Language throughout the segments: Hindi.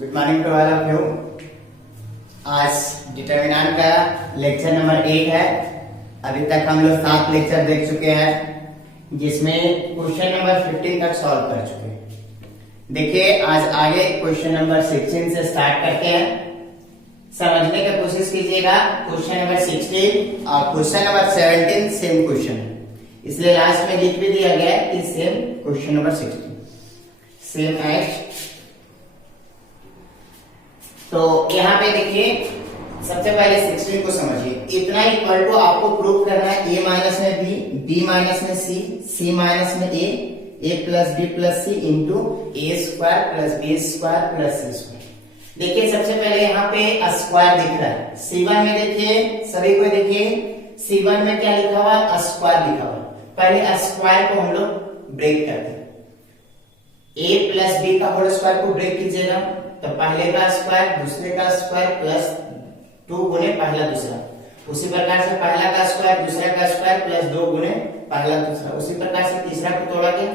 Good morning to all of you. आज डिटर्मिनेंट का लेक्चर नंबर 8 है। अभी तक हम लोग 7 लेक्चर देख चुके हैं, जिसमें क्वेश्चन नंबर 15 तक सॉल्व कर चुके हैं। देखिए, आज आगे क्वेश्चन नंबर 16 से स्टार्ट करते हैं। समझने की कोशिश कीजिएगा। क्वेश्चन नंबर 16 और क्वेश्चन नंबर 17 सेम क्वेश्चन, इसलिए लास्ट में लिख भी दिया गया है कि same question number 16 same as. तो यहाँ पे देखिए, सबसे पहले 16 को समझिए। इतना इक्वल टू आपको प्रूव करना है a माइनस में b, b माइनस में c, c माइनस में a plus b plus c into a square plus b square plus c square. देखिए, सबसे पहले यहाँ पे स्क्वायर दिख रहा है। c1 में देखिए, सभी को देखिए, c1 में क्या लिखा हुआ है? स्क्वायर लिखा हुआ है। पहले स्क्वायर को हम लोग ब्रेक करते हैं। a प्लस b का होल स्क्वायर को ब्रेक कीजिएगा, तो पहले का स्क्वायर दूसरे का स्क्वायर प्लस 2 गुने पहला दूसरा। उसी प्रकार से पहला का स्क्वायर दूसरा का स्क्वायर प्लस 2 गुने पहला दूसरा। उसी प्रकार से तीसरा को तोड़ा के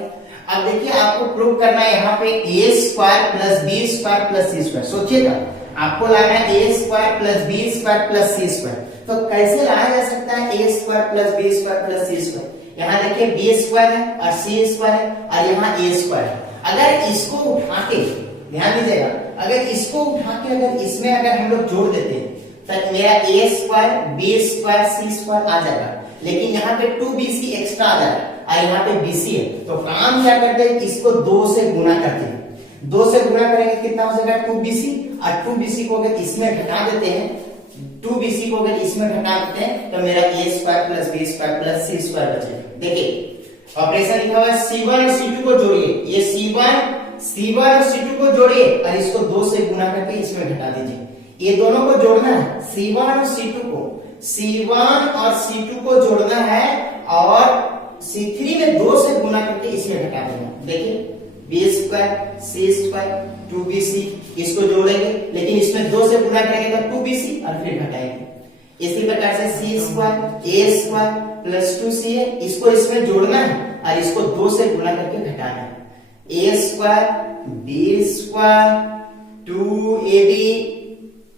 अब देखिए, आपको प्रूव करना है यहाँ पे a square plus b square plus c square. सोचिएगा, आपको लाना है a square plus b square plus c square. तो कैसे लाया जा सकता है a square plus b square plus c square? यहाँ देखिए b स्क्वायर है और c स्क्वायर है और यहाँ a स्क्वायर है। अगर इसको उठा के, ध्यान दीजिएगा, अगर इसको उठा के अगर इसमें अगर हम लोग जोड़ देते हैं तो मेरा a square b square c square आ जाएगा। लेकिन यहाँ पे 2bc एक्स्ट्रा आ जाएगा और यहाँ पे bc है। तो काम क्या करते हैं, इसको 2 से गुना करते हैं। 2 से गुना करेंगे कितना हो जाएगा? 2bc। और 2bc को अगर इसमें घटा देते हैं, 2bc को अगर इसमें घटा देते हैं तो मेरा a square plus b square plus c square बचेगा। देखिए, ऑपरेशन लिखा हुआ है c1 और c2 को जोड़िए। ये c1 और c2 को जोड़िए और इसको 2 से गुना करके इसमें घटा दीजिए। ये दोनों को जोड़ना है, c1 और c2 को, c1 और c2 को जोड़ना है और c3 में 2 से गुना करके इसमें घटा देना। देखिए, b square c square 2bc, इसको जोड़ेंगे लेकिन इसमें 2 से गुना करेंगे तो 2bc और फिर घटाएंगे। इसी प्रकार से c square a square plus 2c है, इसको इसमें जोड़ना है और इसको 2 से गुना करके घटाना है। a square b square 2ab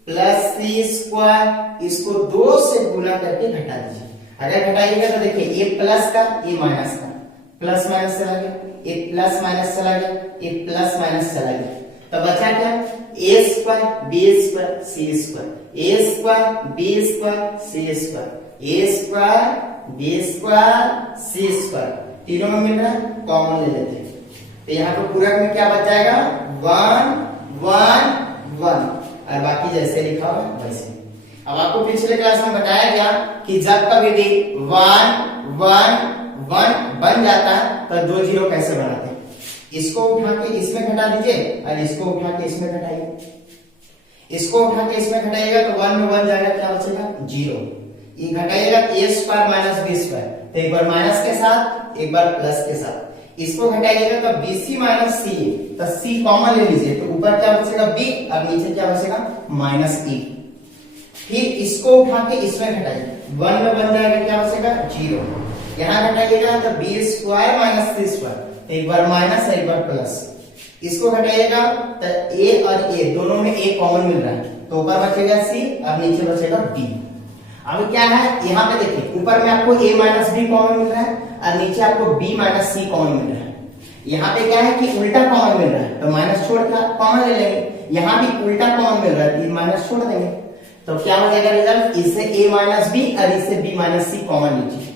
plus c square, इसको 2 से गुना करके घटा दीजिए। अगर घटाइएगा तो देखिए, a प्लस का a माइनस का, प्लस माइनस चला गया, a प्लस माइनस चला गया, a प्लस माइनस चला गया। तो बचा क्या? a square b square c square, a square b square c square, a square b square c square. तीनों में मिल रहा है, कॉमन ले लेते हैं। तो यहाँ पे पूरक में क्या बचाएगा? 1 1 1 और बाकी जैसे लिखा हुआ वैसे। अब आपको पिछले क्लास में बताया गया कि जब कभी भी 1 1 1 बन जाता है तो 2 0 कैसे बनाते हैं। इसको उठा के इसमें घटा दीजिए और इसको उठा के इसमें घटाइए। इसको उठा के इसमें घटाइएगा तो 1 में 1 जाएगा, क्या बचेगा? 0। ये घटाइएगा a square minus b square, तो एक बार माइनस के साथ एक बार प्लस के साथ। इसको घटाइएगा तो bc माइनस c, तो c कॉमन ले लीजिए, तो ऊपर क्या बचेगा? b और नीचे क्या बचेगा? Minus e। फिर इसको उठा के इसमें घटाइए, 1 में 1 जाएगा, क्या बचेगा? 0। यहाँ घटाइएगा तो b square minus c square, तो एक बार माइनस एक बार प्लस। इसको घटाइएगा तो a और a दोनों में a कॉमन मिल रहा है, तो ऊपर बचेगा c और नीचे बचेगा b। अब क्या है, यहाँ पे देखिए, ऊपर में आपको a माइनस b कॉमन मिल रहा है और नीचे आपको b माइनस c कॉमन मिल रहा है। यहाँ पे क्या है कि उल्टा कॉमन मिल रहा है, तो माइनस छोड़ कर कॉमन ले लेंगे। यहाँ भी उल्टा कॉमन मिल रहा है, ये माइनस छोड़ देंगे, तो क्या हो जाएगा रिजल्ट? इससे a माइनस b और इससे b माइनस c कॉमन लीजिए।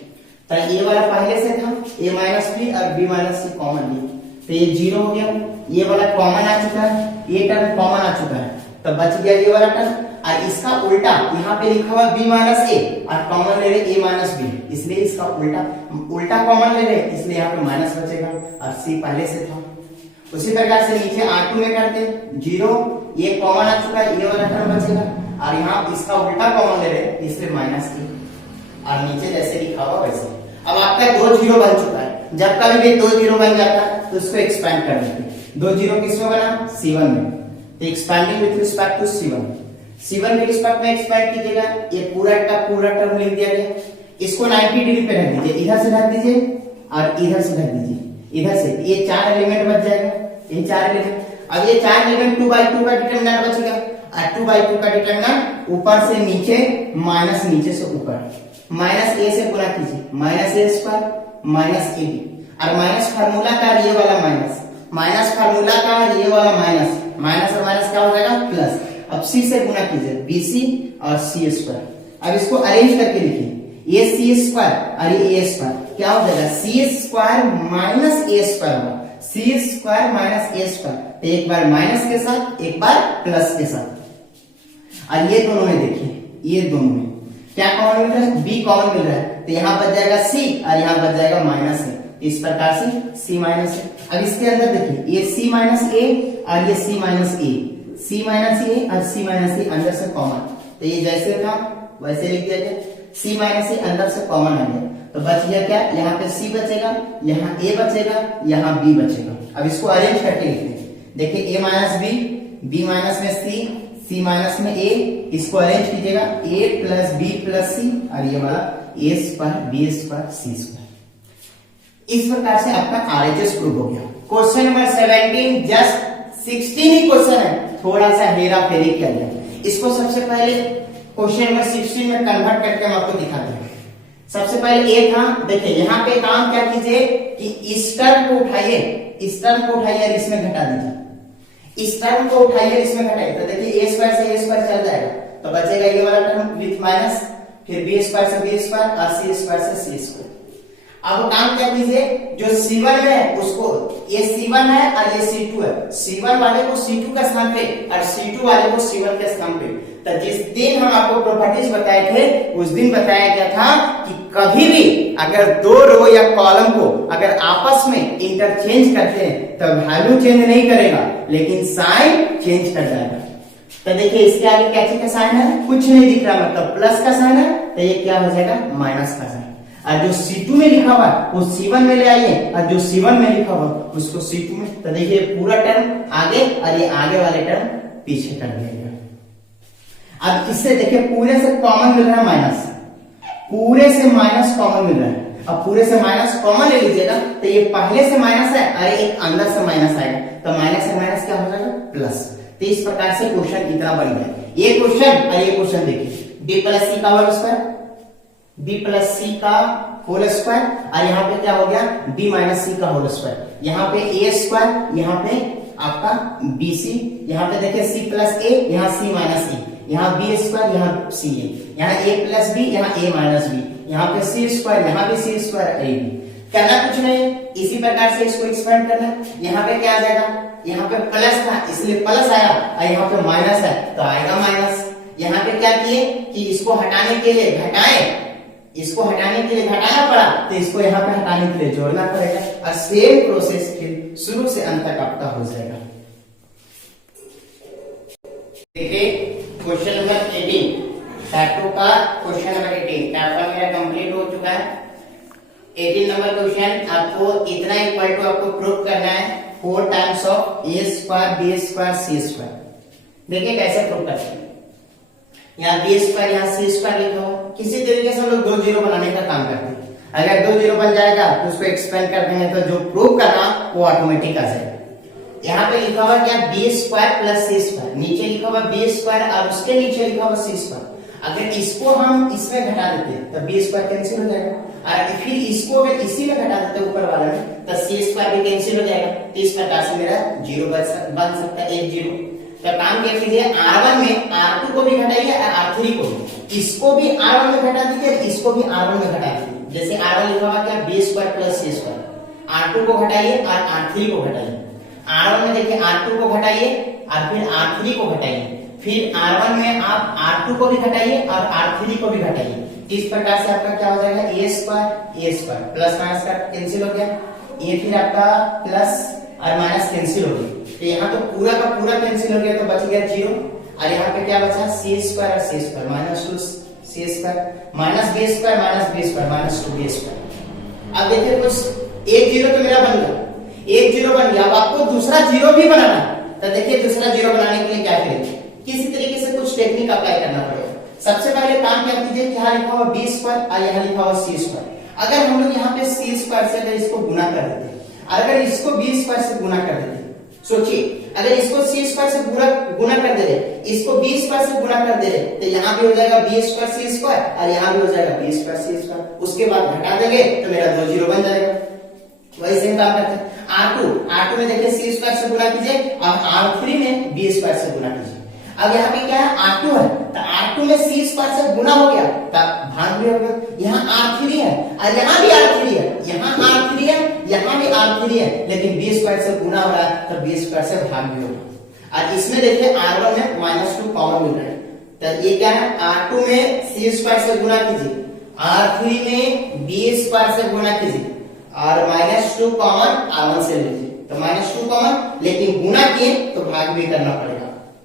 तो ये वाला पहले से था, a माइनस b और b माइनस c कॉमन लिए, तो ये 0 हो गया। ये वाला कॉमन आ चुका है, ये टर्म कॉमन आ चुका है, तो बच गया ये वाला टर्म। और इसका उल्टा यहाँ पे लिखा हुआ b माइनस a और कॉमन ले रहे a माइनस b, इसलिए इसका उल्टा कॉमन ले रहे, इसलिए यहाँ पे माइनस बचेगा और c पहले से था। उसी प्रकार से नीचे R2 में करते 0, ये कॉमन आ चुका है, ये वाला टर्म बचेगा और यहाँ इसका उल्टा कॉमन ले रहे, इसलिए माइनस a और नीचे जैसे लिखा हुआ वैसे। अब आपका 2 0 बन चुका है। जब कभी भी 2 0 बन जाता है तो उसको एक्सपैंड कर देते हैं। 2 0 किसमें बना? c1 में, तो expanding with respect to c1 के रिस्पेक्ट में एक्सपैंड कीजिएगा। ये पूरा का पूरा टर्म लिख दिया गया, इसको 90 डिग्री पे रख दीजिए, इधर से रख दीजिए और इधर से रख दीजिए, इधर से ये 4 एलिमेंट बच जाएगा, ये 4 एलिमेंट। अब ये 4 एलिमेंट 2/2 का डिटरमिनेंट बचेगा, और 2/2 का डिटरमिनेंट ऊपर से नीचे माइनस नीचे से ऊपर, माइनस ए से गुणा कीजिए, minus A square minus A B, और माइनस फार्मूला का ये वाला माइनस, माइनस फार्मूला का ये वाला माइनस, माइनस और माइनस क्या हो जाएगा प्लस। अब सी से गुणा कीजिए, बीसी और सी स्क्वायर। अब इसको अरेंज करके लिखिए, ये सी स्क्वायर और ये ए स्क्वायर क्या हो जाएगा, सी स्क्वायर माइनस ए स्क्वायर होगा, सी स्क्वायर माइनस ए स्क्वायर, एक बार माइनस के साथ एक बार प्लस के साथ। और ये दोनों में देखिए, ये दोनों में क्या कॉमन मिल रहा है, बी कॉमन मिल रहा है, तो यहाँ बच जाएगा सी और यहाँ बच जाएगा माइनस ए, इस प्रकार से सी माइनस ए। अब इसके अंदर देखिए, ये सी माइनस ए और ये सी माइनस ए, सी माइनस ए और सी माइनस ए अंदर से कॉमन, तो ये जैसे था वैसे लिख दिया जाए, सी माइनस ए अंदर से कॉमन आ गया, तो बच गया क्या, यहाँ पे सी बचेगा, यहाँ ए बचेगा, यहाँ बी बचेगा। अब इसको अरेंज करके लिखते हैं, देखिए ए माइनस बी, बी माइनस में सी, सी माइनस में ए, इसको अरेंज कीजिएगा, ए प्लस बी प्लस सी, और ये वाला ए square B square C square. इस प्रकार से आपका आरएचएस प्रूव हो गया। क्वेश्चन नंबर 17 जस्ट 16 ही क्वेश्चन है, थोड़ा सा हेरा फेरी किया गया। इसको सबसे पहले क्वेश्चन नंबर 16 में कन्वर्ट करके हम आपको दिखाते हैं। सबसे पहले ए था, देखिए यहाँ पे काम क्या कीजिए कि इस टर्म को उठाइए, इस टर्म को उठाइए और इसमें घटा दीजिए, इस टर्म को उठाइए इसमें घटाइए, तो देखिए ए स्क्वायर से ए स्क्वायर चल जाएगा, तो बचेगा ये वाला टर्म विथ माइनस, फिर बी स्क्वायर से बी स्क्वायर और सी स्क्वायर से सी स्क्वायर। अब काम क्या कीजिए, जो C1 है उसको, ये C1 है और ये C2 है, C1 वाले को C2 का स्थान पे और C2 वाले को C1 के स्थान पे। तो जिस दिन हम आपको प्रॉपर्टीज बताए थे उस दिन बताया गया था कि कभी भी अगर दो रो या कॉलम को अगर आपस में इंटरचेंज करते हैं तो वैल्यू चेंज नहीं करेगा लेकिन साइन चेंज कर जाएगा। तो देखिए इसके आगे क्या चीज का साइन है, कुछ नहीं दिख रहा, मतलब प्लस का साइन है, तो ये क्या हो जाएगा माइनस का साइन। और जो C2 में लिखा हुआ है वो C1 में ले आइए, और जो C1 में लिखा हुआ उसको C2 में। तो देखिए पूरा टर्म आगे और ये आगे वाले टर्म पीछे कर दिया गया। अब इससे देखिए पूरे से कॉमन मिल रहा है माइनस, पूरे से माइनस कॉमन मिल रहा है। अब पूरे से माइनस कॉमन ले लीजिएगा तो ये पहले से माइनस है और एक अंदर से माइनस आएगा, तो माइनस से माइनस क्या हो जाएगा प्लस। तो इस प्रकार से क्वेश्चन इतना बन गया। ये क्वेश्चन और ये क्वेश्चन देखिए, b प्लस सी का होल स्क्वायर, b प्लस सी का होल स्क्वायर, और यहाँ पे क्या हो गया b माइनस सी का होल स्क्वायर, यहाँ पे a स्क्वायर, यहाँ पे आपका bc, यहाँ पे देखिए c प्लस a, यहाँ c माइनस e, यहाँ b स्क्वायर, यहाँ c a, यहाँ a प्लस b, यहाँ a माइनस b, यहाँ पे c स्क्वायर, यहाँ भी c स्क्वायर a b। करना कुछ नहीं, इसी प्रकार से इसको एक्सपेंड करना। यहाँ पे क्या आ जाएगा, यहाँ पे प्लस था इसलिए प्लस आया, और यहाँ पे माइनस है तो आएगा माइनस। यहाँ पे क्या किए कि इसको हटाने के लिए घटाए, इसको हटाने के लिए घटाना पड़ा, तो इसको यहाँ पे हटाने के लिए जोड़ना पड़ेगा, और सेम प्रोसेस फिर शुरू से अंत तक आपका हो जाएगा। देखिए क्वेश्चन नंबर 18 टाइप 2 का क्वेश्चन नंबर 18 टाइप 1 मेरा कंप्लीट हो चुका है। 18 नंबर क्वेश्चन आपको इतना इक्वल टू आपको प्रूव करना है 4 times of a square b square c square. देखिए कैसे प्रूव करते हैं, यहाँ b स्क्वायर यहाँ c स्क्वायर लिखा हो, किसी तरीके से हम लोग 2 जीरो बनाने का काम करते हैं। अगर 2 जीरो बन जाएगा तो उसको एक्सपेंड कर देंगे तो जो प्रूव करना वो ऑटोमेटिक आ जाएगा। यहाँ पे लिखा हुआ क्या b square plus c square, नीचे लिखा हुआ b स्क्वायर और उसके नीचे लिखा हुआ c स्क्वायर। अगर इसको हम इसमें घटा देते हैं तो b स्क्वायर कैंसिल हो जाएगा, और फिर इसको अगर इसी में घटा देते ऊपर वाले में तो c स्क्वायर भी कैंसिल हो जाएगा। तो इस प्रकार से मेरा जीरो बन सकता है, 1 जीरो। तो काम क्या कीजिए, R1 में R2 को भी घटाइए और R3 को भी, इसको भी R1 में घटा दीजिए, इसको भी R1 में घटा दीजिए। जैसे R1 लिखा हुआ क्या b square plus c square, R2 को घटाइए और R3 को घटाइए। R1 में देखिए R2 को घटाइए और फिर R3 को घटाइए, फिर R1 में आप R2 को भी घटाइए और R3 को भी घटाइए। इस प्रकार से आपका क्या हो जाएगा a स्क्वायर प्लस माइनस का कैंसिल हो गया, ये फिर आपका प्लस और माइनस कैंसिल हो गया, तो यहाँ तो पूरा का पूरा कैंसिल हो गया तो बच गया 0, और यहाँ पे क्या बचा c स्क्वायर और c square minus 2c square minus b square minus b square minus 2b square. अब देखिए कुछ 1 जीरो तो मेरा बन गया, 1 जीरो बन गया। अब आपको दूसरा जीरो भी बनाना है, तो देखिए दूसरा जीरो बनाने के लिए क्या करेंगे, किसी तरीके से कुछ टेक्निक अप्लाई करना पड़ेगा। सबसे पहले काम क्या कीजिए, यहाँ लिखा हुआ b स्क्वायर और यहाँ लिखा हुआ c स्क्वायर, अगर हम लोग यहाँ पे c स्क्वायर से अगर इसको गुना कर देते हैं, अगर इसको b स्क्वायर से गुना कर देते हैं, सोचिए अगर इसको सी स्क्वायर से गुना कर दे रहे, इसको बी स्क्वायर से गुना कर दे रहे, तो यहाँ भी हो जाएगा बी स्क्वायर सी स्क्वायर और यहाँ भी हो जाएगा बी स्क्वायर सी स्क्वायर। उसके बाद घटा देंगे तो मेरा 2 जीरो बन जाएगा। वही सेम काम करते हैं। R2 में देखिए सी स्क्वायर से गुना कीजिए और R3 में बी स्क्वायर से गुना कीजिए। अब यहाँ पे क्या है R2 है, तो R2 में सी स्क्वायर से गुना हो गया, तब भाग भी हो गया। यहाँ R3 है और यहाँ भी R3 है, यहाँ R3 है, यहाँ भी R3 है, लेकिन बी स्क्वायर से गुना हो रहा है तो बी स्क्वायर से भाग भी होगा। और इसमें देखिए R1 में -2 कॉमन मिल रहा है, तो ये क्या है R2 में सी स्क्वायर से गुना कीजिए, R3 में बी स्क्वायर से गुना कीजिए और -2 कॉमन R1 से लीजिए, तो -2 कॉमन, लेकिन गुना किए तो भाग भी करना पड़ेगा।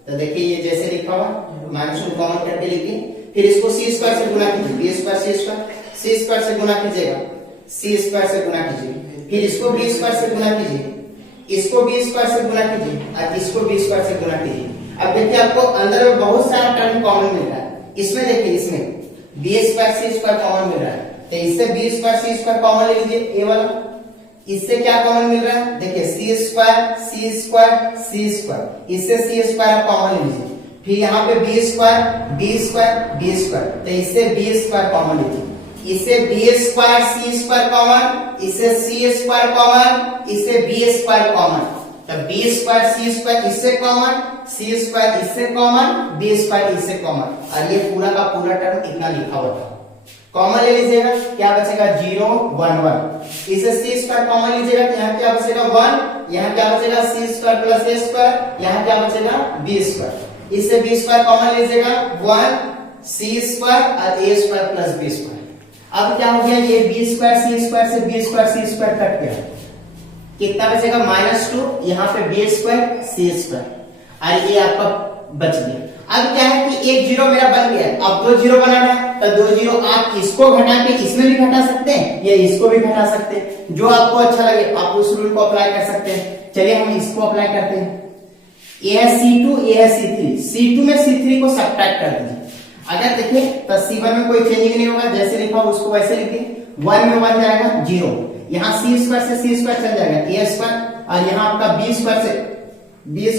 तो देखिए ये जैसे लिखा हुआ -2 कॉमन करके लिखिए, फिर इसको सी स्क्वायर से गुना कीजिए, बी स्क्वायर सी स्क्वायर से गुना कीजिएगा, सी स्क्वायर से गुना कीजिए, फिर इसको बी स्क्वायर से गुना कीजिए, इसको बी स्क्वायर से गुना कीजिए और इसको बी स्क्वायर से गुना कीजिए। अब देखिए आपको अंदर में बहुत सारा टर्म कॉमन मिल रहा है, इसमें देखिए इसमें B square C square common मिल रहा है, तो इससे B square C square common ले लीजिए, ए वाला। इससे क्या कॉमन मिल रहा है, देखिए C square C square C square, इससे सी स्क्वायर कॉमन ले लीजिए, फिर यहाँ पे B square B square B square, तो इससे बी स्क्वायर कॉमन लीजिए, इससे B square C square common, इससे सी स्क्वायर कॉमन, इससे बी स्क्वायर कॉमन, तो बी स्क्वायर सी स्क्वायर इससे कॉमन, सी स्क्वायर इससे कॉमन, बी स्क्वायर इससे कॉमन, और ये पूरा का पूरा टर्म इतना लिखा हुआ था। कॉमन ले लीजिएगा, क्या बचेगा 0 1 1, इसे सी स्क्वायर कॉमन लीजिएगा, यहाँ क्या बचेगा 1, यहाँ क्या बचेगा सी स्क्वायर प्लस ए स्क्वायर, यहाँ क्या बचेगा बी स्क्वायर, इससे बी स्क्वायर कॉमन लीजिएगा 1 सी स्क्वायर और ए स्क्वायर प्लस बी स्क्वायर। अब क्या हो गया, ये बी स्क्वायर सी स्क्वायर से B square C square cut गया, कितना बचेगा -2, यहाँ पे बी स्क्वायर सी स्क्वायर और ये आपका बच गया। अब क्या है कि एक जीरो मेरा बन गया, अब 2 जीरो बनाना है, तो 2 जीरो आप इसको घटा के इसमें भी घटा सकते हैं, या इसको भी घटा सकते हैं, जो आपको अच्छा लगे आप उस रूल को अप्लाई कर सकते हैं। चलिए हम इसको अप्लाई करते हैं। ये है C2, ये है C3, C2 में C3 को सब्ट्रैक्ट कर दीजिए। अगर देखिए तो C1 में कोई चेंजिंग नहीं होगा, जैसे लिखा हो उसको वैसे लिखिए, 1 में 1 जाएगा 0, यहाँ सी स्क्वायर से सी स्क्वायर चल जाएगा ए स्क्वायर, और यहाँ आपका बी स्क्वायर से बी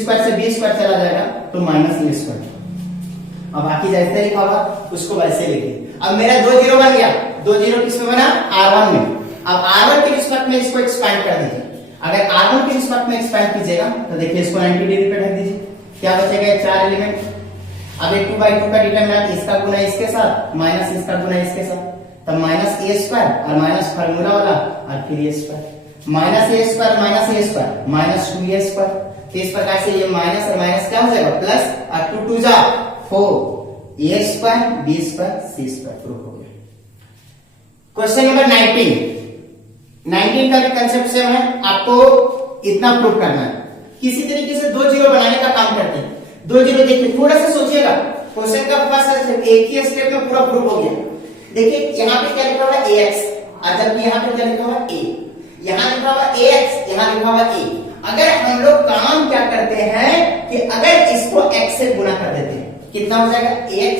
स्क्वायर चला जाएगा तो -ए स्क्वायर। अब बाकी जैसे लिखा होगा उसको वैसे लिखिए। अब मेरा 2 जीरो बन गया, 2 जीरो किसमें बना R1 में। अब R1 के रिस्पेक्ट में इसको एक्सपेंड कर दीजिए, अगर R1 के रिस्पेक्ट में एक्सपेंड कीजिएगा तो देखिए इसको 90 डिग्री पे ढक दीजिए, क्या बचेगा 4 एलिमेंट। अब 2/2 का डिटरमिनेंट इसका गुना इसके साथ माइनस इसका गुना इसके साथ, तब -a स्क्वायर और माइनस फार्मूला वाला और फिर a square, -a square -2a square. तो इस प्रकार से ये माइनस और माइनस क्या हो जाएगा प्लस, और 2 2 जा 4, a square b square c square proof हो गया। क्वेश्चन नंबर 19 का भी कंसेप्ट सेम है, आपको इतना प्रूफ करना है। किसी तरीके से 2 जीरो बनाने का काम करते हैं। 2 जीरो देखिए, थोड़ा सा सोचिएगा, क्वेश्चन का पास एक ही स्टेप में पूरा प्रूफ हो गया। देखिए यहाँ पे क्या लिखा हुआ है ax, और जबकि यहाँ पे क्या लिखा हुआ है a, यहाँ लिखा हुआ ax, यहाँ लिखा हुआ a। अगर हम लोग काम क्या करते हैं कि अगर इसको x से गुना कर देते हैं, कितना हो जाएगा ax,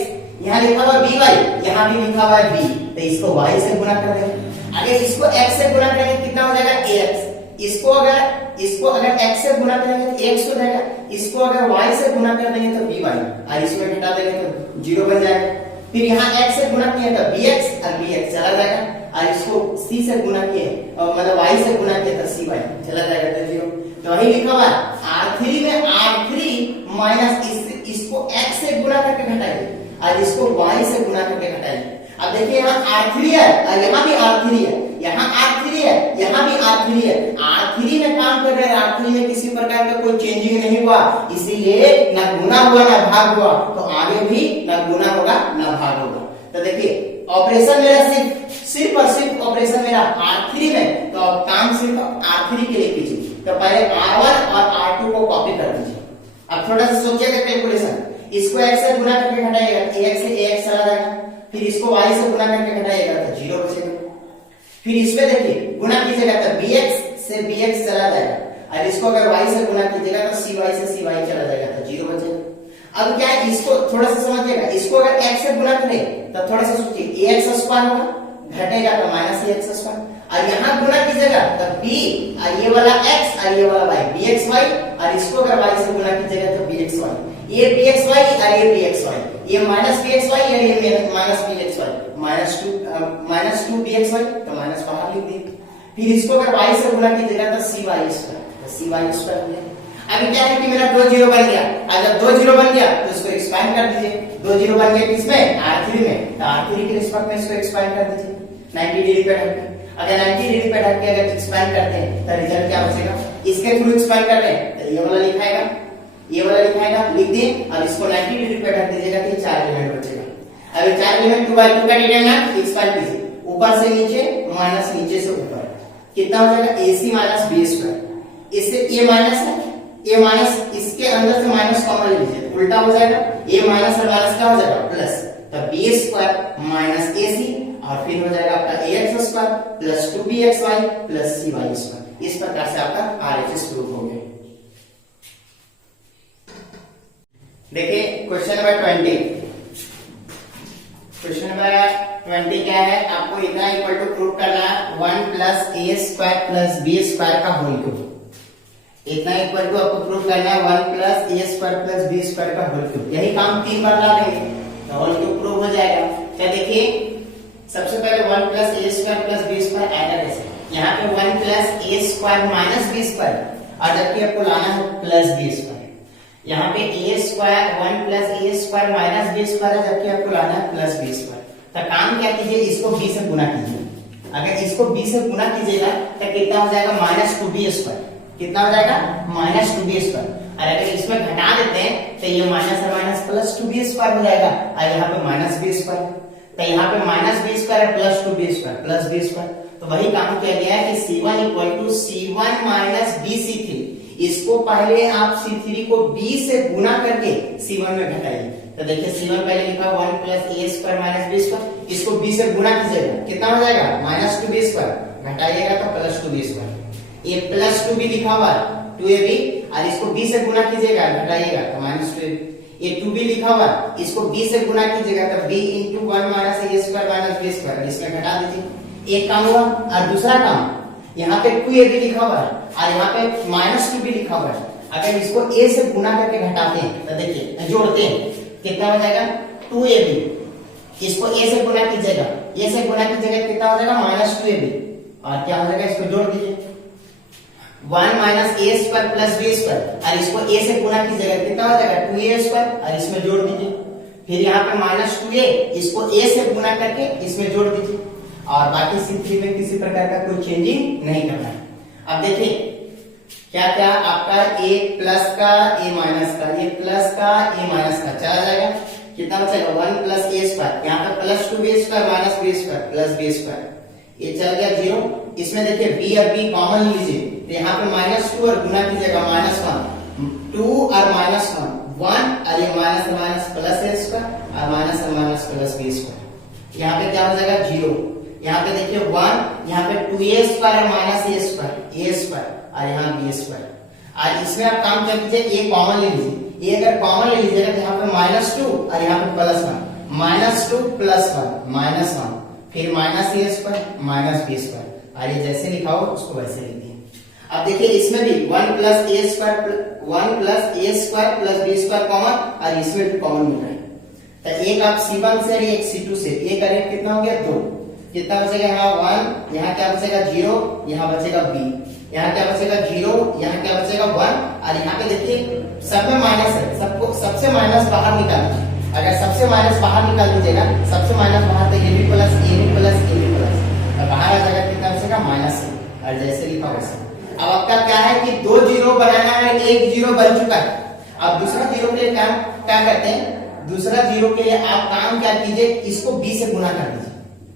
यहाँ लिखा हुआ by, यहाँ भी लिखा हुआ है b, तो इसको y से गुना कर देंगे। अगर इसको x से गुना करेंगे कितना हो जाएगा ax, इसको अगर x से गुना करेंगे तो x हो जाएगा, इसको अगर y से गुना कर देंगे तो by, और इसमें घटा देंगे तो 0 बन जाएगा। फिर यहाँ x से गुना किया तो bx और bx चला जाएगा, और इसको c से गुना किए मतलब y से गुना किया तो cy चला जाएगा तो 0। तो वही लिखा हुआ R3 में R3 माइनस इसको x से गुना करके घटाइए और इसको y से गुना करके घटाइए। अब देखिए यहाँ R3 है और यहाँ भी R3 है, यहाँ R3 है, यहाँ भी R3 है। R3 में काम कर रहे हैं, R3 में किसी प्रकार का कोई चेंजिंग नहीं हुआ, इसीलिए ना गुना हुआ ना भाग हुआ, तो आगे भी ना गुना होगा ना भाग होगा। तो देखिए ऑपरेशन मेरा सिर्फ और सिर्फ ऑपरेशन मेरा R3 में, तो अब काम सिर्फ R3 के लिए कीजिए। तो पहले R1 और R2 को कॉपी कर दीजिए। अब थोड़ा सा सोचिएगा कैलकुलेशन, इसको x से गुना करके घटाइएगा, ax से ax चला जाएगा, फिर इसको y से गुना करके घटाइएगा तो 0 बचेगा। फिर इसमें देखिए गुना कीजिएगा तो bx से bx चला जाएगा, और इसको अगर y से गुना कीजिएगा तो cy से cy चला जाएगा तो 0 बचेगा। अब क्या है, इसको थोड़ा सा समझिएगा, इसको अगर x से गुना करें तो थोड़ा सा सोचिए, ax स्क्वायर होगा, घटेगा तो -ax स्क्वायर, और यहाँ गुना कीजिएगा तो b और ये वाला x और ये वाला y bxy, और इसको अगर y से गुना कीजिएगा तो bxy, ये bxy और ये bxy, ये माइनस bxy और ये माइनस bxy, माइनस 2 bxy तो माइनस बाहर लिख दिए। फिर इसको अगर y से गुना कीजिएगा तो cy स्क्वायर, तो cy स्क्वायर हो जाएगा। अभी क्या है कि मेरा 2 जीरो बन गया, अगर 2 जीरो बन गया तो इसको एक्सपैंड कर दीजिए। 2 जीरो बन गया किसमें, R3 में, तो R3 के रिस्पेक्ट में इसको एक्सपैंड कर दीजिए 90 डिग्री पे ढक के। अगर 90 डिग्री पे ढक के अगर एक्सपैंड करते हैं तो रिजल्ट क्या बचेगा, इसके थ्रू एक्सपैंड कर रहे हैं तो ये वाला लिखाएगा, ये वाला लिखाएगा, लिख दिए और इसको 90 डिग्री पे ढक दीजिएगा तो 4 एलिमेंट बचेगा। अब 4 एलिमेंट 2/2 का डिटरमिनेंट एक्सपैंड कीजिए, ऊपर से नीचे माइनस नीचे से ऊपर, कितना हो जाएगा AC माइनस B स्क्वायर, इससे A माइनस है, A माइनस इसके अंदर से माइनस कॉमन ले लीजिए तो उल्टा हो जाएगा, A माइनस और माइनस क्या हो जाएगा प्लस, तो B स्क्वायर माइनस AC और फिर हो जाएगा आपका AX square plus 2BXY plus CY square. इस प्रकार से आपका RHS प्रूफ हो गया। देखिए क्वेश्चन नंबर 20, क्वेश्चन नंबर 20 क्या है, आपको इतना इक्वल टू प्रूव करना है 1 plus A square plus B square का होल क्यूब। इतना इक्वल टू आपको प्रूव करना है 1 plus A square plus B square का होल क्यूब। यही काम 3 बार ला देंगे तो होल क्यूब प्रूव हो जाएगा। क्या देखिए सबसे पहले 1 plus A square plus B square आएगा कैसे, यहाँ पे 1 plus A square minus B square और जबकि आपको लाना है प्लस B स्क्वायर। यहाँ पे A square 1 plus A square minus B square है जबकि आपको लाना है प्लस B स्क्वायर। तो काम क्या कीजिए, इसको B से गुना कीजिए। अगर इसको B से गुना कीजिएगा तो कितना हो जाएगा माइनस 2B स्क्वायर, कितना हो जाएगा माइनस 2B स्क्वायर। और अगर इसमें घटा देते हैं तो ये माइनस और माइनस प्लस 2B स्क्वायर हो जाएगा और यहाँ पे माइनस B स्क्वायर, तो यहाँ पे minus B square plus 2B square plus B square. तो वही काम किया गया है कि C1 equal to C1 minus BC3, इसको पहले आप C3 को B से गुना करके C1 में घटाइए। तो देखिए C1 पहले लिखा 1 plus A square minus B square, इसको B से गुना कीजिएगा कितना हो जाएगा माइनस 2B स्क्वायर, घटाइएगा तो प्लस 2B स्क्वायर। ये प्लस 2B लिखा हुआ 2AB और इसको B से गुना कीजिएगा घटाइएगा तो माइनस 2AB। ये 2B लिखा हुआ इसको B से गुना कीजिएगा तो B into 1 minus A square minus B square, इसमें घटा दीजिए। एक काम हुआ और दूसरा काम यहाँ पे 2AB लिखा हुआ है और यहाँ पे माइनस 2B लिखा हुआ है। अगर इसको A से गुना करके घटाते हैं तो देखिए जोड़ते हैं कितना हो जाएगा 2AB, इसको A से गुना कीजिएगा, A से गुना कीजिएगा कितना हो जाएगा माइनस 2AB और क्या हो जाएगा इसको जोड़ दीजिए 1 minus A square plus B square और इसको A से गुना कीजिएगा कितना हो जाएगा 2A स्क्वायर और इसमें जोड़ दीजिए। फिर यहाँ पे माइनस 2A इसको A से गुना करके इसमें जोड़ दीजिए और बाकी C3 में किसी प्रकार का कोई चेंजिंग नहीं करना है। अब देखिए क्या क्या आपका A प्लस का A माइनस का, ये प्लस का A माइनस का चला जाएगा, कितना बचेगा 1 प्लस A स्क्वायर, यहाँ पे plus 2B square minus B square plus B square, ये चल गया 0। इसमें देखिए B और B कॉमन लीजिए तो यहाँ पे माइनस 2 और गुना कीजिएगा माइनस 1, 2 और माइनस 1 और ये minus minus plus A square और माइनस प्लस B स्क्वायर, यहाँ पे क्या हो जाएगा 0। यहाँ पे देखिए 1, यहाँ पे 2A स्क्वायर और माइनस A स्क्वायर और यहाँ B स्क्वायर। और इसमें आप काम क्या कीजिए A कॉमन ले लीजिए, A अगर कॉमन ले लीजिएगा तो यहाँ पे माइनस 2 और यहाँ पे प्लस 1, माइनस 2 प्लस 1 माइनस 1, फिर minus A square minus B square और ये जैसे लिखा हो उसको वैसे लिख दिए। अब देखिए इसमें भी 1 plus A square plus B square common और इसमें भी कॉमन मिल रहा है तो एक आप C1 से और एक C2 से, एक का रेट कितना हो गया 2, कितना बचेगा यहाँ 1, यहाँ क्या बचेगा 0, यहाँ बचेगा B, यहाँ क्या बचेगा 0, यहाँ क्या बचेगा 1 और यहाँ पे देखिए सब में माइनस है, सबको सबसे माइनस बाहर निकाल दीजिए। अगर सबसे माइनस बाहर निकाल दीजिएगा, सबसे माइनस बाहर तो ये भी प्लस और बाहर आ जाएगा कितना बचेगा माइनस और जैसे लिखा वैसे। अब आपका क्या है कि 2 जीरो बनाना है, 1 जीरो बन चुका है। अब दूसरा जीरो के लिए क्या करते हैं, दूसरा जीरो के लिए आप काम क्या कीजिए, इसको B से गुना कर दीजिए।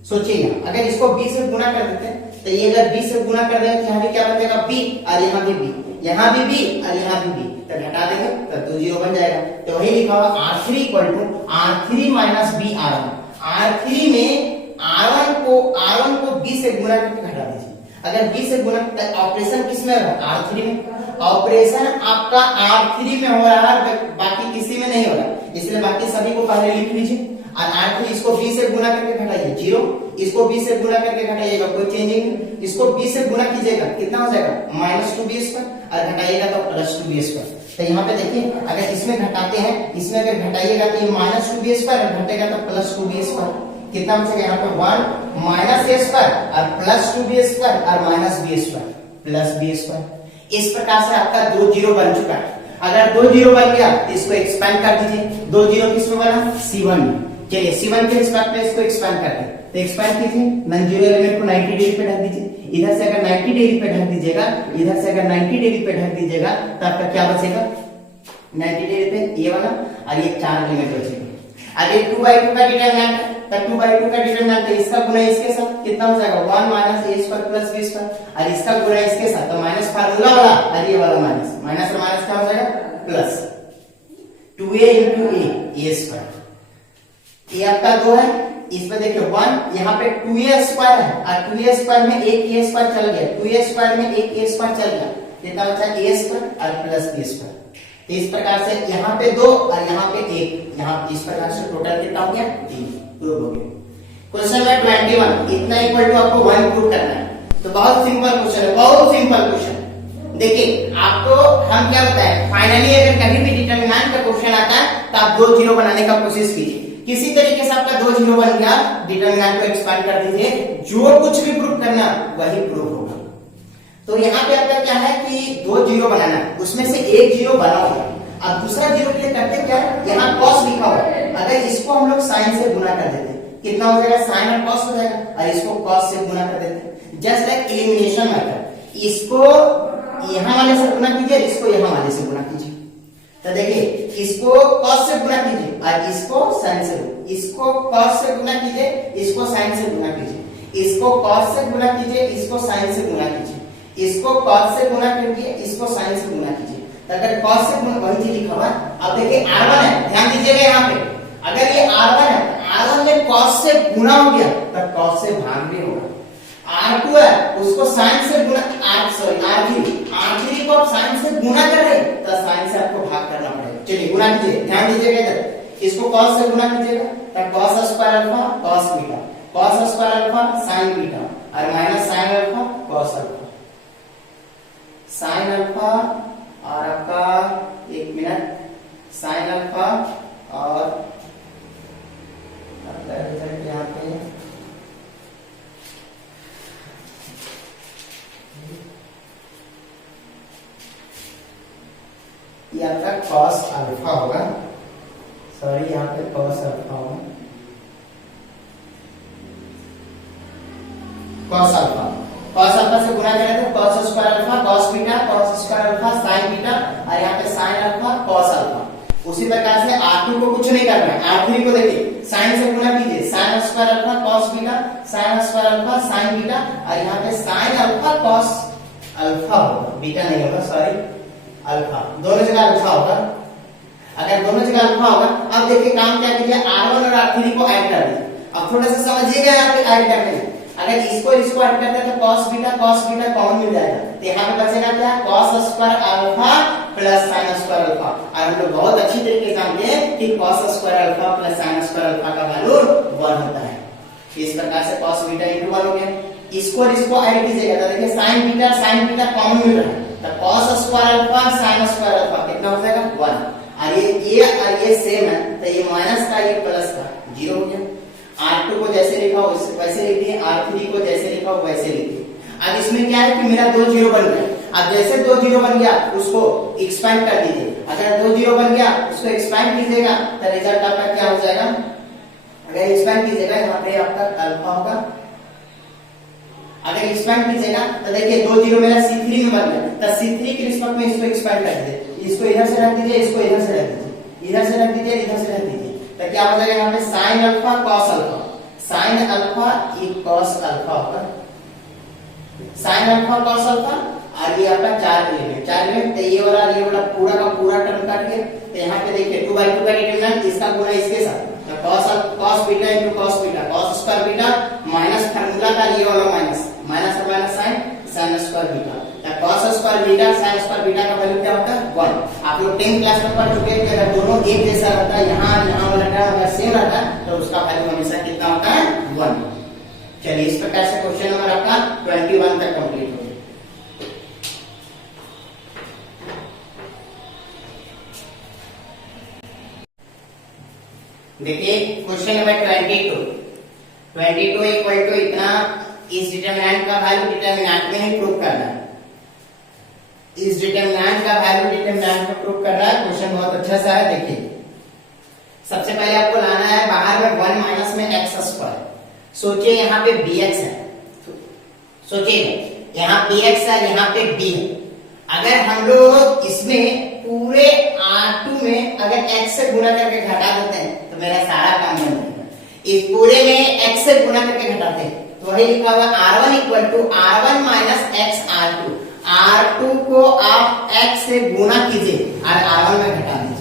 सोचिएगा अगर इसको B से गुना कर देते हैं तो ये अगर B से गुना कर दें तो यहाँ भी क्या बचेगा B और यहाँ भी B, यहाँ भी B और यहाँ भी B, तो घटा देंगे तो 2 जीरो बन जाएगा। तो वही लिखा हुआ R3 equal to R3 minus B R1। R3 में R1 को B से गुना करके घटा दीजिए। अगर B से गुना तो ऑपरेशन किस में होगा R3 में, ऑपरेशन आपका R3 में हो रहा है, बाकी किसी में नहीं हो रहा, इसलिए बाकी सभी को पहले लिख लीजिए। और R3 इसको B से गुना करके घटाइए 0, इसको B से गुना करके घटाइएगा कोई चेंजिंग नहीं, इसको B से गुना कीजिएगा कितना हो जाएगा -2b² और घटाइएगा तो +2b²। तो यहाँ पे देखिए अगर इसमें घटाते हैं, इसमें अगर घटाइएगा तो ये -2b² और घटेगा तो +2b²। कितना बचेगा यहाँ पे 1 -a² और +2b² और -b² +b²। इस प्रकार से आपका 2 0 बन चुका है। अगर 2 0 बन गया तो इसको एक्सपेंड कर दीजिए। 2 0 किसमें बना? C1 में। चलिए C1 के रिस्पेक्ट में इसको एक्सपेंड करते हैं, तो एक्सपेंड कीजिए, नॉन जीरो एलिमेंट को 90 डिग्री पे ढक दीजिए। इधर से अगर 90 डिग्री पे ढक दीजिएगा, इधर से अगर 90 डिग्री पे ढक दीजिएगा तो आपका क्या बचेगा? 90 डिग्री पे ये वाला और ये 4 एलिमेंट बचेगा। अब ये 2/2 का डिटरमिनेंट है, तो 2/2 का डिटरमिनेंट है, इसका गुना इसके साथ कितना हो जाएगा? 1 -a² + b² और इसका गुना इसके साथ, तो माइनस फार्मूला वाला और ये वाला माइनस, माइनस और माइनस क्या हो जाएगा? Plus 2a × a²। ये आपका 2 है, इसमें देखिए 1, यहाँ पे 2a² है और 2a² में एक a² चल गया, 2a² में एक a² चल गया, कितना बचा? a² और +b²। तो इस प्रकार से यहाँ पे 2 और यहाँ पे 1, यहाँ इस प्रकार से टोटल कितना हो गया? 3 प्रूव हो गया। क्वेश्चन नंबर 21, इतना इक्वल टू आपको 1 प्रूव करना है। तो बहुत सिंपल क्वेश्चन है, बहुत सिंपल क्वेश्चन। देखिए आपको हम क्या बताएं, फाइनली अगर कहीं भी डिटरमिनेंट का क्वेश्चन आता है तो आप 2 0 बनाने का कोशिश कीजिए। किसी तरीके से आपका 2 0 बन गया, डिटरमिनेंट को एक्सपांड कर दीजिए, जो कुछ भी प्रूव करना वही प्रूव होगा। तो यहाँ पे आपका क्या है कि 2 0 बनाना है, उसमें से एक 0 बना होगा। अब दूसरा 0 के लिए करते क्या है, यहाँ cos लिखा हुआ है, अगर इसको हम लोग साइन से गुना कर देते कितना हो जाएगा? साइन और cos हो जाएगा, और इसको cos से गुना कर देते, जस्ट लाइक एलिमिनेशन मेथड। इसको यहाँ वाले से गुना कीजिए, इसको यहाँ वाले से गुना कीजिए। तो देखिए इसको cos से गुना कीजिए और इसको sin से, इसको cos से गुना कीजिए, इसको sin से गुना कीजिए, इसको cos से गुना कीजिए, इसको sin से गुना कीजिए, इसको cos से गुना कीजिए, इसको sin से गुना कीजिए। तो अगर cos से गुना वही चीज लिखा हुआ है। अब देखिए R1 है, ध्यान दीजिएगा यहाँ पे, अगर ये R1 है, R1 में cos से गुना हो गया तो cos से भाग भी होगा। R2 है, उसको sin से गुना, R3 को आप sin से गुना कर रहे हैं तो sin से आपको भाग करना पड़ेगा। चलिए गुना कीजिए, ध्यान दीजिएगा इधर, इसको cos से गुना कीजिएगा तो cos² α cos beta, cos² α sin beta और माइनस sin α cos α, sin α और आपका 1 मिनट, sin α और यहाँ पे ये आपका cos अल्फा होगा, सॉरी यहाँ पे cos अल्फा होगा, cos अल्फा से गुना करें तो cos² alpha cos beta, cos² alpha sin beta और यहाँ पे sin अल्फा cos अल्फा। उसी प्रकार से R2 को कुछ नहीं करना है, R3 को देखिए sin से गुना कीजिए, sin² alpha cos beta, sin² alpha sin beta और यहाँ पे sin अल्फा cos अल्फा होगा, बीटा नहीं होगा, सॉरी अल्फा, दोनों जगह अल्फा होगा। अगर दोनों जगह अल्फा होगा, अब देखिए काम क्या कीजिए, R1 और R3 को ऐड कर दीजिए। अब थोड़ा सा समझिएगा यहाँ पे ऐड करने में, अगर इसको ऐड करते हैं तो cos बीटा कॉमन मिल जाएगा, तो यहाँ पे बचेगा क्या? cos² alpha plus sin² alpha. और हम लोग बहुत अच्छी तरीके से जानते हैं कि cos² alpha plus sin² alpha का वैल्यू 1 होता है। इस प्रकार से cos बीटा × 1 हो गया। इसको और इसको ऐड कीजिएगा तो देखिए sin बीटा कॉमन मिल रहा है, तो cos² अल्फा sin² अल्फा कितना हो जाएगा? 1। और ये सेम है, तो ये माइनस का ये प्लस का 0 हो गया। R2 को जैसे लिखा हो वैसे लिख दिए, R3 को जैसे लिखा हो वैसे लिख दिए। अब इसमें क्या है कि मेरा 2 0 बन गया। अब जैसे 2 0 बन गया उसको एक्सपेंड कर दीजिए, अगर 2 0 बन गया उसको एक्सपेंड कीजिएगा तो रिजल्ट आपका क्या हो जाएगा? अगर एक्सपेंड कीजिएगा यहाँ पे आपका अल्फा होगा, अगर एक्सपेंड कीजिएगा तो देखिए 2 0 मेरा C3 में बन गया, तो C3 के रिस्पेक्ट में इसको एक्सपेंड कर दीजिए, इसको इधर से रख दीजिए, इसको इधर से रख दीजिए, इधर से रख दीजिए, इधर से रख दीजिए, तो क्या हो जाएगा यहाँ पे sin alpha cos alpha, sin alpha cos alpha होगा, sin अल्फा cos अल्फा। और ये आपका 4 एलिमेंट, तो ये वाला पूरा का पूरा टर्म काट के, तो यहाँ पे देखिए 2/2 का डिटरमिनेंट, इसका गुना इसके साथ, तो cos beta × cos beta, cos² beta minus formula का ये वाला माइनस और minus sin² beta, cos² beta sin² beta का वैल्यू क्या होता है? 1। आप लोग 10th क्लास में पढ़ चुके हैं कि अगर दोनों एक जैसा रहता है, यहाँ वाला टर्म अगर सेम रहता है तो उसका वैल्यू हमेशा कितना होता है 1। चलिए इस प्रकार से क्वेश्चन नंबर आपका 21 तक कंप्लीट हो गया। देखिए क्वेश्चन नंबर 22 इक्वल टू इतना, इस डिटरमिनेंट का वैल्यू डिटरमिनेंट में ही प्रूव करना है। इस डिटरमिनेंट का वैल्यू डिटरमिनेंट में प्रूव करना है। क्वेश्चन बहुत अच्छा सा है। देखिए सबसे पहले आपको लाना है बाहर में 1 माइनस में एक्स स्क्वायर। सोचिए यहाँ पे bx है, सोचिए यहाँ bx है, यहाँ पे b है। अगर हम लोग इसमें पूरे R2 में अगर x से गुणा करके घटा देते हैं तो मेरा सारा काम बन जाएगा। इस पूरे में x से गुणा करके घटाते हैं तो वही लिखा हुआ R1 equal to R1 minus x R2। R2 को आप x से गुणा कीजिए और R1 में घटा दीजिए।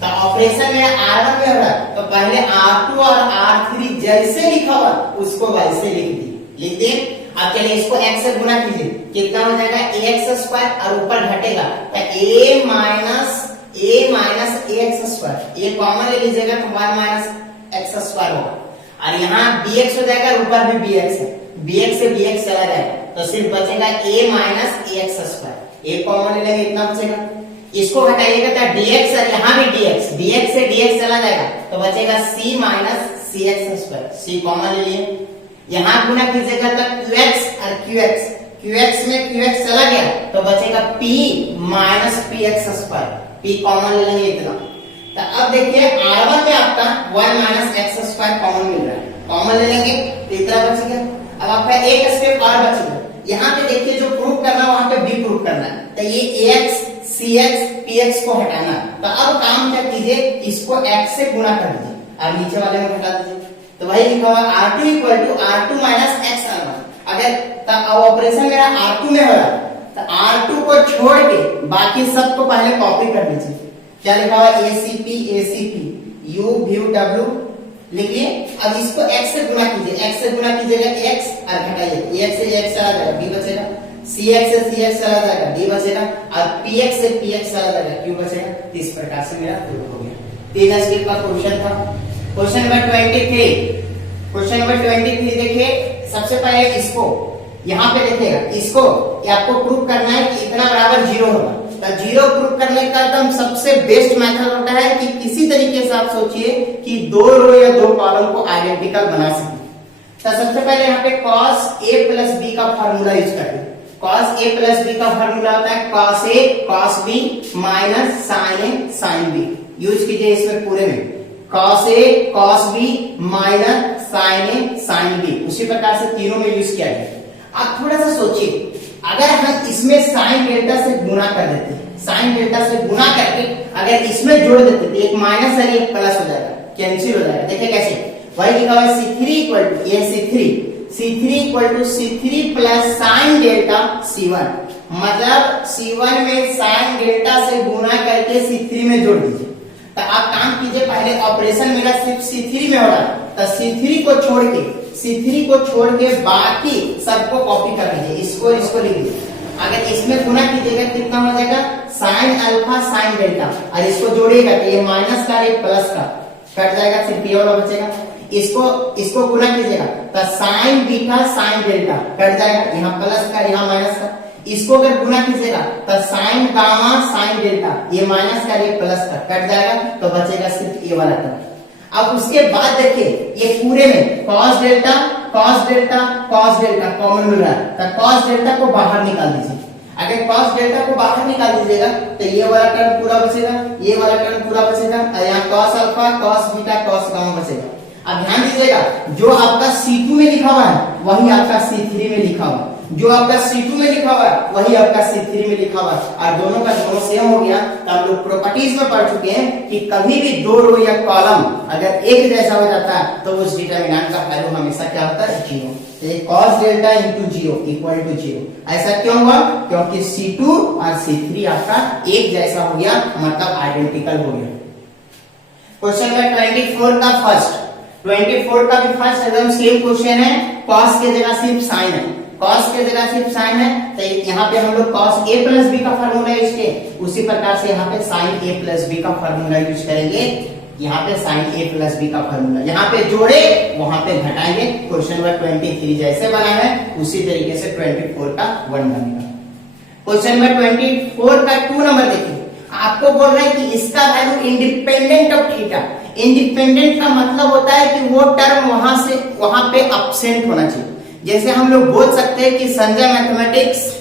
तो ऑपरेशन में R1 में हो रहा है तो पहले R2 और R3 जैसे लिखा हुआ उसको वैसे लिख दिए। अब चलिए इसको x से गुणा कीजिए, कितना हो जाएगा ax स्क्वायर और ऊपर घटेगा तो a माइनस ax स्क्वायर, ये कॉमन ले लीजिएगा तो 1 माइनस एक्स स्क्वायर होगा और यहाँ bx हो जाएगा, ऊपर भी bx है, bx से bx चला जाएगा तो सिर्फ बचेगा a minus ax square. a common ले लेंगे, इतना बचेगा। इसको हटाइएगा तो dx और यहाँ भी dx से dx चला जाएगा तो बचेगा c minus cx square, c common ले लिए। यहाँ गुणा कीजिएगा तो qx और qx में qx चला गया तो बचेगा p minus px square, p common ले लेंगे इतना। तो अब देखिए R1 में आपका 1 माइनस एक्स स्क्वायर कॉमन मिल रहा है, कॉमन ले लेंगे तो इतना बच गया। अब आपका एक स्टेप और बच गया। यहाँ पे देखिए जो प्रूव करना वहां पे b प्रूव करना है तो ये ax cx px को हटाना। तो अब काम क्या कीजिए, इसको x से गुणा कर दीजिए और नीचे वाले में घटा दीजिए तो वही लिखा हुआ R2 equal to R2 minus x R1। अगर ऑपरेशन मेरा R2 में हो रहा तो R2 को छोड़ के बाकी सबको पहले कॉपी कर लीजिए। क्या लिखा हुआ ACP U V W लिखिए। अब इसको x से गुणा कीजिए, x से गुणा कीजिएगा x और घटाइए, x से x चला जाएगा b बचेगा, cx से cx चला जाएगा d बचेगा और px से px चला जाएगा q बचेगा। इस प्रकार से मेरा प्रूव हो गया। 3 स्टेप का क्वेश्चन था। क्वेश्चन नंबर 23 देखिए। सबसे पहले इसको यहाँ पे देखिएगा, इसको आपको प्रूव करना है कि इतना बराबर 0 होगा। तो 0 प्रूव करने का एकदम सबसे बेस्ट मेथड होता है कि किसी तरीके से आप सोचिए कि 2 रो या 2 कॉलम को आइडेंटिकल बना सकें। तो सबसे पहले यहाँ पे cos a प्लस b का फॉर्मूला यूज करते हैं। cos a प्लस b का फॉर्मूला होता है cos a cos b minus sin a sin b। Use कीजिए इसमें पूरे में cos a cos b minus sin a sin b। उसी प्रकार से तीनों में यूज किया गया। आप थोड़ा सा सोचिए, अगर हम इसमें sin डेल्टा से गुणा कर देते हैं, sin डेल्टा से गुणा करके अगर इसमें जोड़ देते तो एक माइनस और एक प्लस हो जाएगा, कैंसिल हो जाएगा। देखिए कैसे, वही लिखा हुआ है C3 इक्वल टू ये C3 equal to C3 plus sin delta C1। मतलब C1 में sin डेल्टा से गुणा करके C3 में जोड़ दीजिए। तो आप काम कीजिए, पहले ऑपरेशन मेरा सिर्फ C3 में हो रहा है तो C3 को छोड़ के बाकी सबको कॉपी कर लीजिए, इसको लिख दीजिए। अगर इसमें गुणा कीजिएगा कितना हो जाएगा sin अल्फा sin डेल्टा और इसको जोड़िएगा तो ये माइनस का ये प्लस का कट जाएगा, सिर्फ ये वाला बचेगा। इसको गुणा कीजिएगा तो sin beta sin delta cut जाएगा, यहाँ प्लस का यहाँ माइनस का। इसको अगर गुणा कीजिएगा तो sin गामा sin डेल्टा, ये माइनस का ये प्लस का कट जाएगा तो बचेगा सिर्फ ये वाला टर्म। अब उसके बाद देखिए ये पूरे में cos डेल्टा कॉमन मिल रहा है तो cos डेल्टा को बाहर निकाल दीजिए। अगर cos डेल्टा को बाहर निकाल दीजिएगा तो ये वाला टर्म पूरा बचेगा, ये वाला टर्म पूरा बचेगा और यहाँ cos alpha cos beta cos gamma बचेगा। अब ध्यान दीजिएगा, जो आपका C2 में लिखा हुआ है वही आपका C3 में लिखा हुआ है, जो आपका C2 में लिखा हुआ है वही आपका C3 में लिखा हुआ है और दोनों का दोनों सेम हो गया। तो हम लोग प्रॉपर्टीज में पढ़ चुके हैं कि कभी भी 2 रो या कॉलम अगर एक जैसा हो जाता है तो उस डिटरमिनेंट का वैल्यू हमेशा क्या होता है 0। तो ये cos delta into 0 equal to 0। ऐसा क्यों हुआ? क्योंकि C2 और C3 आपका एक जैसा हो गया, मतलब आइडेंटिकल हो गया। क्वेश्चन नंबर 24 का भी फर्स्ट एकदम सेम क्वेश्चन है। cos के जगह सिर्फ sin है, cos के जगह सिर्फ sin है तो यहाँ पे हम लोग cos a प्लस b का फॉर्मूला यूज किए, उसी प्रकार से यहाँ पे sin a प्लस b का फॉर्मूला यूज करेंगे। यहाँ पे साइन ए प्लस बी का फॉर्मूला, यहाँ पे जोड़े वहां पे घटाएंगे। क्वेश्चन नंबर 23 जैसे बना है उसी तरीके से 24 का 1 बनेगा। क्वेश्चन नंबर 24 का 2 नंबर देखिए, आपको बोल रहा है कि इसका value independent of theta. Independent का मतलब होता है कि वो टर्म वहां पे अब्सेंट होना चाहिए। जैसे हम लोग बोल सकते हैं कि Sanjay mathematics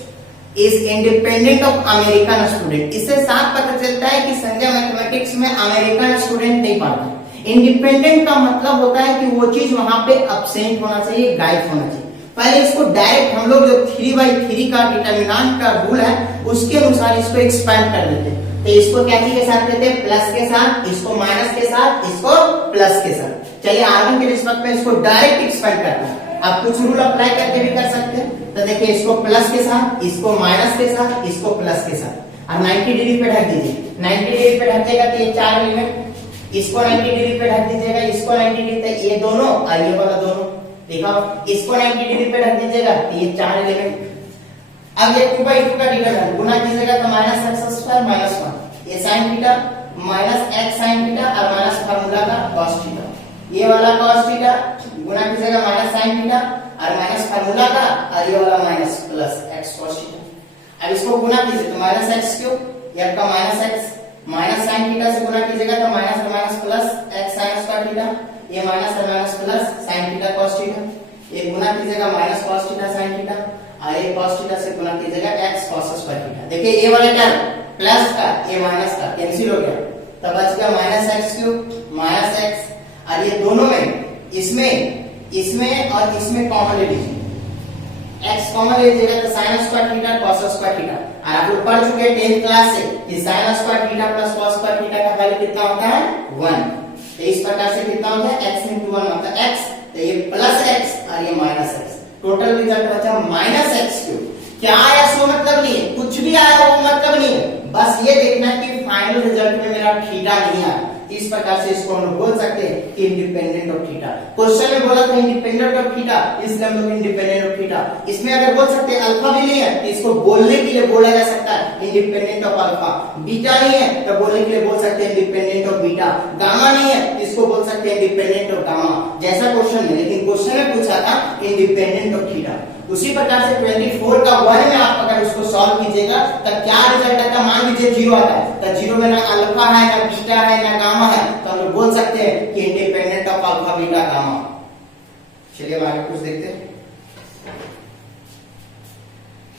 is independent of American student. इससे साफ पता चलता है कि संजय मैथमेटिक्स में अमेरिकन स्टूडेंट नहीं पढ़ता। इंडिपेंडेंट का मतलब होता है कि वो चीज वहां पे अब्सेंट होना चाहिए, गायब होना चाहिए। पहले इसको डायरेक्ट हम लोग जो 3/3 का डिटर्मिनेंट का रूल है उसके अनुसार इसको एक्सपेंड कर देते हैं। तो इसको क्या के साथ लेते हैं, प्लस के साथ, इसको माइनस के साथ, इसको प्लस के साथ। चलिए आगे के रिस्पेक्ट में इसको डायरेक्ट एक्सपेंड करते हैं। आप कुछ रूल अप्लाई करके भी कर सकते हैं। तो देखिए इसको प्लस के साथ, इसको माइनस के साथ, इसको प्लस के साथ, और 90 डिग्री पे ढक दीजिए। 90 डिग्री पे ढक देगा तो ये 4 एलिमेंट, इसको 90 डिग्री पे ढक दीजिएगा, इसको 90 डिग्री पे, ये दोनों और ये वाला दोनों, देखो इसको 90 डिग्री पे ढक दीजिएगा तो ये 4 एलिमेंट। अब ये 2/2 का डिविजन गुना कीजिएगा तो -x² -1, ये sin theta minus x sin theta और माइनस फार्मूला का cos थीटा, ये वाला cos थीटा गुना कीजिएगा माइनस sin थीटा और माइनस फार्मूला का, और ये वाला minus plus x cos theta. अब इसको गुना कीजिए तो -x3, ये आपका -x माइनस sin थीटा से गुना कीजिएगा तो minus plus x sin square theta, ये माइनस और minus plus sin theta cos theta, ये गुना कीजिएगा minus cos theta sin theta, और ये cos थीटा से गुना कीजिएगा x cos स्क्वायर थीटा। देखिए ये वाला टर्म प्लस का, ये माइनस का कैंसिल हो गया, तो बच गया -x³ माइनस x, और ये दोनों में इसमें और इसमें कॉमन ले लीजिए, x कॉमन ले लीजिएगा तो sin square theta cos square theta. और आप लोग पढ़ चुके हैं 10th क्लास से कि sin square theta plus cos square theta का वैल्यू कितना होता है 1। तो इस प्रकार से कितना होता है x into 1 होता है x, तो ये प्लस x और ये माइनस x, टोटल रिजल्ट बचा -x³। क्या आया सो मतलब नहीं है, कुछ भी आया वो मतलब नहीं है, बस ये देखना है कि फाइनल रिजल्ट में मेरा थीटा नहीं आया। इस प्रकार से इसको हम लोग बोल सकते हैं कि इंडिपेंडेंट ऑफ थीटा। क्वेश्चन में बोला था इंडिपेंडेंट ऑफ थीटा, इसलिए हम लोग इंडिपेंडेंट ऑफ थीटा। इसमें अगर बोल सकते हैं अल्फा भी नहीं है तो इसको बोलने के लिए बोला जा सकता है इंडिपेंडेंट ऑफ अल्फा। बीटा नहीं है तो बोलने के लिए बोल सकते हैं इंडिपेंडेंट ऑफ बीटा। गामा नहीं है तो इसको बोल सकते हैं इंडिपेंडेंट ऑफ गामा, जैसा क्वेश्चन में। लेकिन क्वेश्चन में पूछा था इंडिपेंडेंट ऑफ थीटा। उसी प्रकार से 24 का 1 में आप अगर उसको सॉल्व कीजिएगा तो क्या रिजल्ट आता है, मान लीजिए 0 आता है, तो 0 में ना अल्फा है ना बीटा है ना गामा है, तो हम लोग बोल सकते हैं कि independent of alpha beta gamma. चलिए आगे कुछ देखते हैं।